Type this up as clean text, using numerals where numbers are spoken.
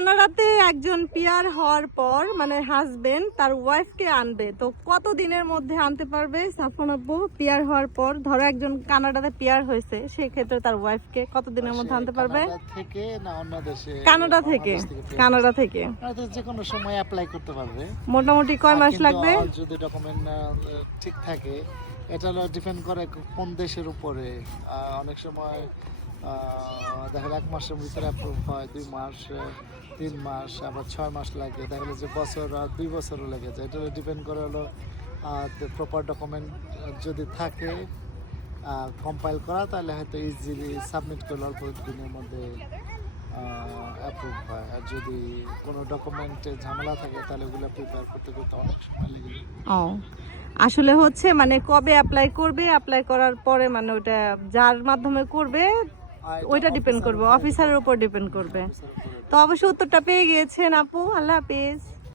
কানাডাতে একজন পিআর হওয়ার পর মানে হাজবেন্ড তার ওয়াইফকে আনবে, তো কত দিনের মধ্যে আনতে পারবে সাফন আপু? পিআর হওয়ার পর ধরো একজন কানাডাতে পিআর হয়েছে, সেই ক্ষেত্রে তার ওয়াইফকে কত দিনের মধ্যে আনতে পারবে? থেকে না অন্য দেশে? কানাডা থেকে। কানাডা থেকে যে কোনো সময় অ্যাপ্লাই করতে পারবে। মোটামুটি কয় মাস লাগবে? যদি ডকুমেন্ট ঠিক থাকে, এটা ডিপেন্ড করে কোন দেশের উপরে। অনেক সময় দেখা যায় 1 মাসের ভিতরে অ্যাপ্রুভ হয়, 2 মাস, 3 মাস, আবার 6 মাস লাগে, দেখা যায় যে বছর আর 2 বছরও লেগে যায়। এটা ডিপেন্ড করে হলো প্রপার ডকুমেন্ট যদি থাকে কম্পাইল করা, তাহলে হয়তো ইজিলি সাবমিট করলে অল্প দিনের মধ্যে অ্যাপ্রুভ হয়। আর যদি কোনো ডকুমেন্টে ঝামেলা থাকে তাহলে ওগুলো প্রিপেয়ার করতে করতে অনেক সময় লেগে যায়। ও আসলে হচ্ছে মানে কবে অ্যাপ্লাই করবে, অ্যাপ্লাই করার পরে মানে ওটা যার মাধ্যমে করবে ওইটা ডিপেন্ড করবে, অফিসারের উপর ডিপেন্ড করবে। তো অবশ্যই উত্তরটা পেয়ে গিয়েছেন আপু। আল্লাহ হাফেজ।